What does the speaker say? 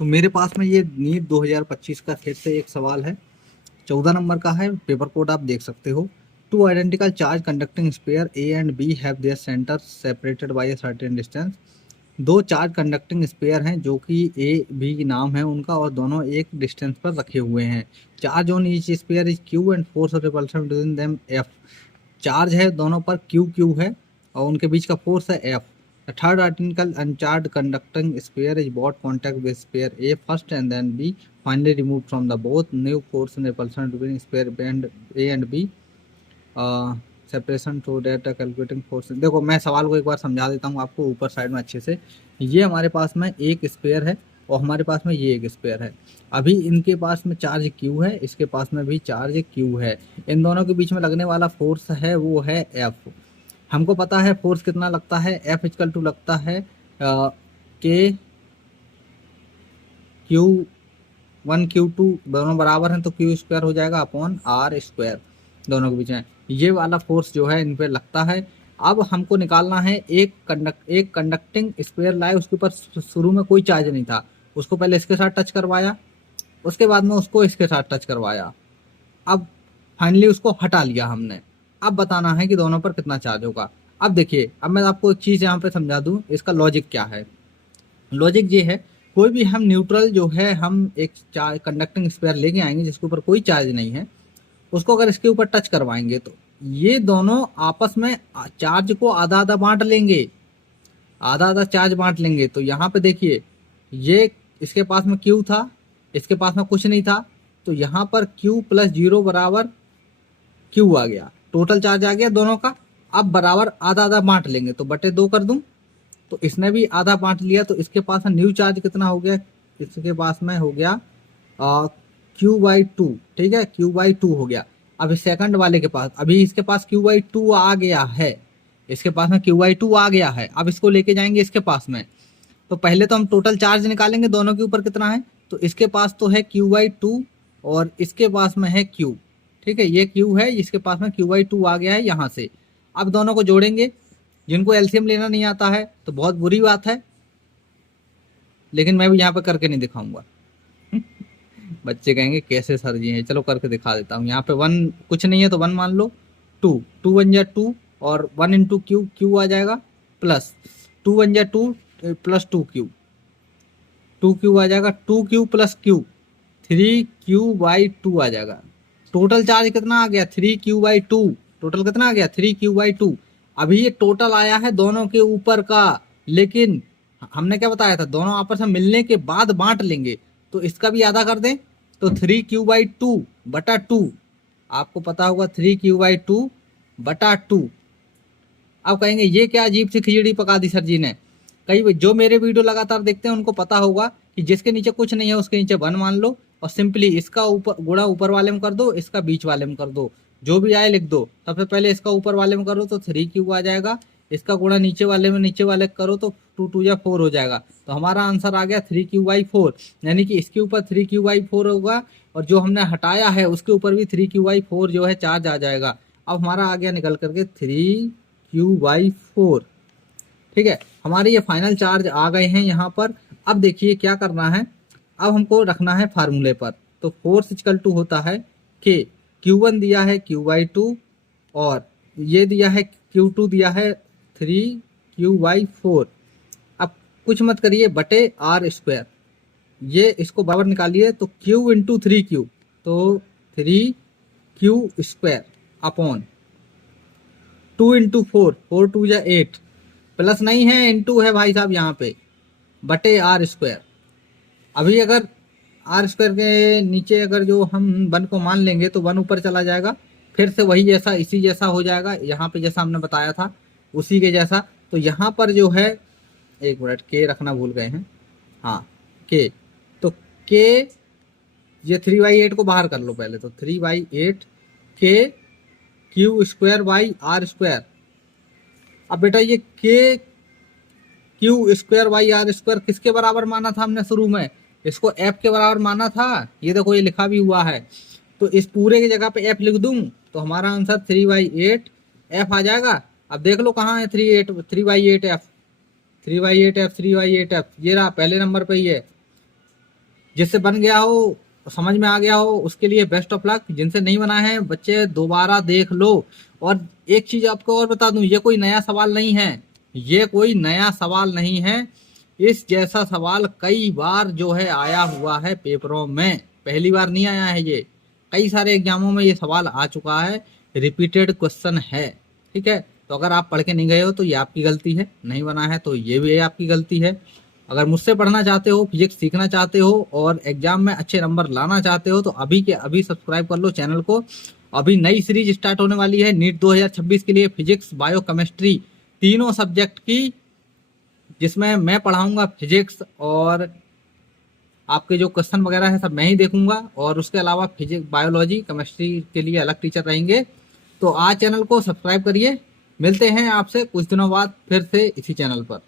तो मेरे पास में ये नीट 2025 का फिर से एक सवाल है। 14 नंबर का है, पेपर कोड आप देख सकते हो। Two identical charge conducting sphere A and B have their center separated by a certain distance. दो चार्ज कंडक्टिंग स्पेयर हैं जो कि ए बी नाम है उनका और दोनों एक डिस्टेंस पर रखे हुए हैं। Charge on each spare is Q and force of repulsion between them F. Charge है दोनों पर क्यू क्यू है और उनके बीच का फोर्स है F. The third identical uncharged conducting sphere is brought contact with sphere A first and then B finally removed from the both new force and repulsion between sphere band A and B separation to data calculating force. देखो मैं सवाल को एक बार समझा देता हूँ आपको ऊपर साइड में अच्छे से। ये हमारे पास में एक स्पेयर है और हमारे पास में ये एक स्पेयर है। अभी इनके पास में चार्ज क्यू है, इसके पास में भी चार्ज क्यू है। इन दोनों के बीच में लगने वाला फोर्स है वो है एफ। हमको पता है फोर्स कितना लगता है, एफ इक्वल टू लगता है के क्यू वन क्यू टू दोनों बराबर हैं तो क्यू स्क्वायर हो जाएगा अपॉन आर स्क्वायर। दोनों के बीच में ये वाला फोर्स जो है इन पे लगता है। अब हमको निकालना है एक कंडक्टिंग स्क्वायर लाए, उसके ऊपर शुरू में कोई चार्ज नहीं था, उसको पहले इसके साथ टच करवाया, उसके बाद में उसको इसके साथ टच करवाया, अब फाइनली उसको हटा लिया हमने। अब बताना है कि दोनों पर कितना चार्ज होगा। अब देखिए, अब मैं आपको एक चीज़ यहाँ पे समझा दूँ, इसका लॉजिक क्या है। लॉजिक ये है, कोई भी हम न्यूट्रल जो है हम एक चार्ज कंडक्टिंग स्पेयर लेके आएंगे जिसके ऊपर कोई चार्ज नहीं है, उसको अगर इसके ऊपर टच करवाएंगे तो ये दोनों आपस में चार्ज को आधा आधा बांट लेंगे, आधा आधा चार्ज बांट लेंगे। तो यहाँ पे देखिए, ये इसके पास में क्यू था, इसके पास में कुछ नहीं था, तो यहाँ पर क्यू प्लस जीरो बराबर क्यू आ गया, टोटल चार्ज आ गया दोनों का। अब बराबर आधा आधा बांट लेंगे तो बटे दो कर दूं, तो इसने भी आधा बांट लिया, तो इसके पास में न्यू चार्ज कितना हो गया, इसके पास में हो गया क्यू बाई टू। ठीक है, क्यू बाई टू हो गया। अब इस सेकंड वाले के पास, अभी इसके पास क्यू बाई टू आ गया है, इसके पास में क्यू बाई टू आ गया है। अब इसको लेके जाएंगे इसके पास में, तो पहले तो हम टोटल चार्ज निकालेंगे दोनों के ऊपर कितना है। तो इसके पास तो है क्यू बाई टू और इसके पास में है क्यू। ठीक है, ये क्यू है, इसके पास में क्यू बाई टू आ गया है यहाँ से। अब दोनों को जोड़ेंगे। जिनको एलसीएम लेना नहीं आता है तो बहुत बुरी बात है, लेकिन मैं भी यहाँ पे करके नहीं दिखाऊंगा। बच्चे कहेंगे कैसे सर जी हैं, चलो करके दिखा देता हूँ। यहाँ पे वन कुछ नहीं है तो वन मान लो, टू टू वन जा टू और वन इंटू क्यू, क्यू आ जाएगा प्लस टू वन जा two plus two q, two q आ जाएगा, two q plus q three q by two आ जाएगा। टोटल चार्ज कितना आ गया, three q by two. Total कितना आ गया, थ्री क्यू बाई टू। अभी ये टोटल आया है दोनों के ऊपर का, लेकिन हमने क्या बताया था, दोनों आपस में मिलने के बाद बांट लेंगे। तो इसका भी आधा कर दें तो थ्री क्यू बाई टू बटा टू, आपको पता होगा थ्री क्यू बाई टू बटा टू। अब कहेंगे ये क्या अजीब सी खिचड़ी पका दी सर जी ने। कई जो मेरे वीडियो लगातार देखते हैं उनको पता होगा कि जिसके नीचे कुछ नहीं है उसके नीचे वन मान लो और सिंपली इसका ऊपर गुणा ऊपर वाले में कर दो, इसका बीच वाले में कर दो, जो भी आए लिख दो। सबसे पहले इसका ऊपर वाले में करो तो थ्री क्यू आ जाएगा, इसका गुणा नीचे वाले में नीचे वाले करो तो टू टू या फोर हो जाएगा। तो हमारा आंसर आ गया थ्री क्यू बाई फोर, यानी कि इसके ऊपर थ्री क्यू बाई फोर होगा और जो हमने हटाया है उसके ऊपर भी थ्री क्यू बाई फोर जो है चार्ज आ जाएगा। अब हमारा आ गया निकल करके थ्री क्यू बाई फोर। ठीक है, हमारे ये फाइनल चार्ज आ गए हैं यहाँ पर। अब देखिए क्या करना है, अब हमको रखना है फार्मूले पर। तो फोर्स इक्वल टू होता है के क्यू वन दिया है क्यू बाई टू और ये दिया है क्यू टू दिया है थ्री क्यू बाई फोर। अब कुछ मत करिए, बटे आर स्क्वायर, ये इसको बराबर निकालिए तो क्यू इंटू थ्री क्यू, तो three q square upon two into four, four two या एट, प्लस नहीं है इंटू है भाई साहब यहाँ पे, बटे आर स्क्वायर। अभी अगर आर स्क्वायर के नीचे अगर जो हम वन को मान लेंगे तो वन ऊपर चला जाएगा, फिर से वही जैसा इसी जैसा हो जाएगा, यहाँ पे जैसा हमने बताया था उसी के जैसा। तो यहाँ पर जो है, एक मिनट, के रखना भूल गए हैं, हाँ के, तो के ये थ्री बाई एट को बाहर कर लो पहले, तो three by eight k q square by r square. अब बेटा ये k q square by r square किसके बराबर माना था हमने शुरू में, इसको एफ के बराबर माना था। ये देखो ये लिखा भी हुआ है, तो इस पूरे की जगह पे एफ लिख दूं तो हमारा answer three by eight F आ जाएगा। अब देख लो कहाँ है three by eight F, three by eight F, three by eight F, ये रहा पहले नंबर पे ही है। जिससे बन गया हो, समझ में आ गया हो, उसके लिए बेस्ट ऑफ लक। जिनसे नहीं बना है बच्चे दोबारा देख लो। और एक चीज आपको और बता दूं, ये कोई नया सवाल नहीं है, ये कोई नया सवाल नहीं है। इस जैसा सवाल कई बार जो है आया हुआ है पेपरों में, पहली बार नहीं आया है ये, कई सारे एग्जामों में ये सवाल आ चुका है, रिपीटेड क्वेश्चन है। ठीक है, तो अगर आप पढ़ के नहीं गए हो तो ये आपकी गलती है, नहीं बना है तो ये भी आपकी गलती है। अगर मुझसे पढ़ना चाहते हो, फिजिक्स सीखना चाहते हो और एग्जाम में अच्छे नंबर लाना चाहते हो तो अभी के अभी सब्सक्राइब कर लो चैनल को। अभी नई सीरीज स्टार्ट होने वाली है नीट 2026 के लिए, फिजिक्स बायो केमिस्ट्री तीनों सब्जेक्ट की, जिसमें मैं पढ़ाऊंगा फिजिक्स और आपके जो क्वेश्चन वगैरह है सब मैं ही देखूंगा, और उसके अलावा फिजिक्स बायोलॉजी केमिस्ट्री के लिए अलग टीचर रहेंगे। तो आज चैनल को सब्सक्राइब करिए। मिलते हैं आपसे कुछ दिनों बाद फिर से इसी चैनल पर।